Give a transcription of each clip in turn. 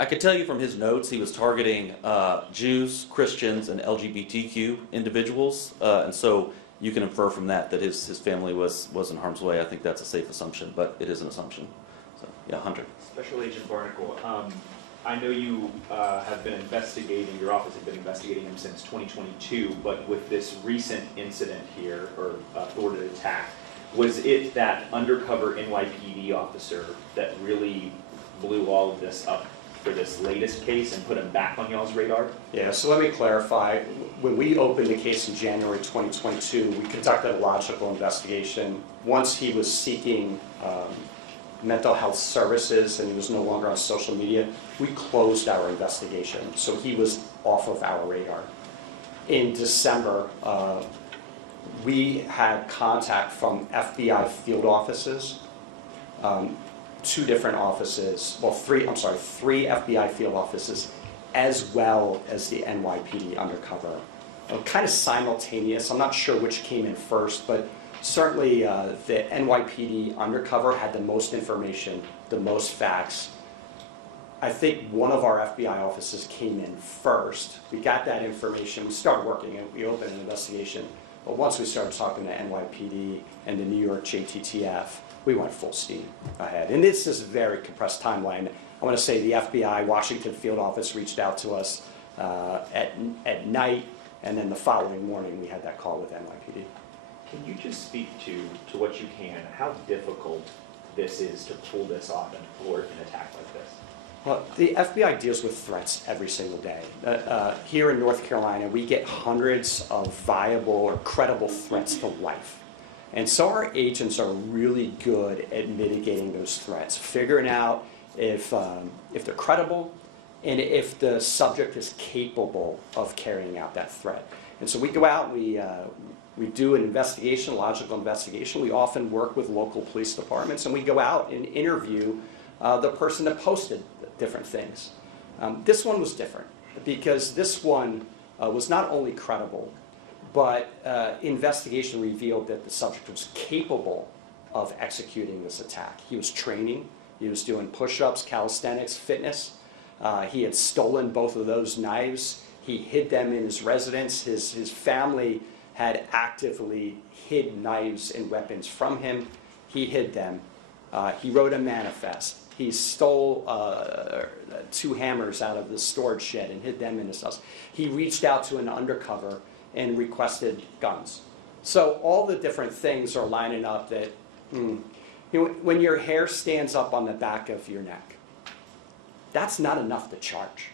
I could tell you from his notes, he was targeting Jews, Christians, and LGBTQ individuals, and so you can infer from that that his family was in harm's way. I think that's a safe assumption, but it is an assumption. So, yeah, Hunter. Special Agent Barnacle, I know you have been investigating, your office has been investigating him since 2022, but with this recent incident here, or thwarted attack, was it that undercover NYPD officer that really blew all of this up for this latest case and put him back on y'all's radar? Yeah, so let me clarify. When we opened the case in January 2022, we conducted a logical investigation. Once he was seeking mental health services and he was no longer on social media, we closed our investigation. So he was off of our radar. In December, we had contact from FBI field offices, two different offices, well, three FBI field offices, as well as the NYPD undercover. Kind of simultaneous. I'm not sure which came in first, but certainly the NYPD undercover had the most information, the most facts. I think one of our FBI offices came in first. We got that information, we started working, and we opened an investigation. But once we started talking to NYPD and the New York JTTF, we went full steam ahead. And this is a very compressed timeline. I want to say the FBI Washington field office reached out to us at night, and then the following morning we had that call with NYPD. Can you just speak to what you can, how difficult this is to pull this off and thwart an attack like this? Well, the FBI deals with threats every single day. Here in North Carolina, we get hundreds of viable or credible threats to life. And so our agents are really good at mitigating those threats, figuring out if they're credible and if the subject is capable of carrying out that threat. And so we go out and we do an investigation, a logical investigation. We often work with local police departments, and we go out and interview the person that posted different things. This one was different because this one was not only credible, but investigation revealed that the subject was capable of executing this attack. He was training, he was doing push-ups, calisthenics, fitness. He had stolen both of those knives. He hid them in his residence. His family had actively hid knives and weapons from him. He hid them. He wrote a manifest. He stole 2 hammers out of the storage shed and hid them in his house. He reached out to an undercover and requested guns. So all the different things are lining up that, when your hair stands up on the back of your neck, that's not enough to charge.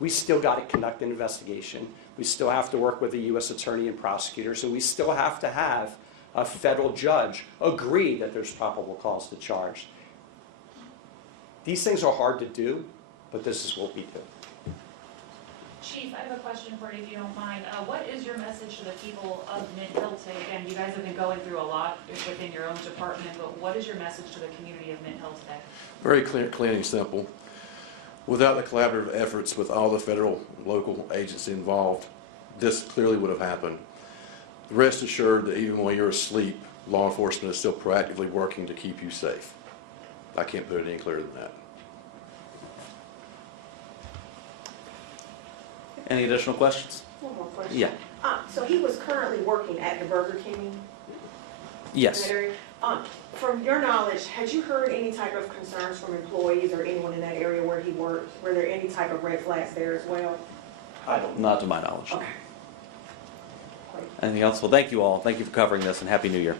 We still got to conduct an investigation. We still have to work with the U.S. attorney and prosecutors, and we still have to have a federal judge agree that there's probable cause to charge. These things are hard to do, but this is what we do. Chief, I have a question for you, if you don't mind. What is your message to the people of Mint-Hill today? Again, you guys have been going through a lot within your own department, but what is your message to the community of Mint-Hill today? Very clean and simple. Without the collaborative efforts with all the federal local agencies involved, this clearly would have happened. Rest assured that even while you're asleep, law enforcement is still proactively working to keep you safe. I can't put it any clearer than that. Any additional questions? One more question. Yeah. So he was currently working at the Burger King? Yes. Area. From your knowledge, had you heard any type of concerns from employees or anyone in that area where he worked? Were there any type of red flags there as well? I don't know. Not to my knowledge. Okay. Great. Anything else? Well, thank you all. Thank you for covering this, and Happy New Year.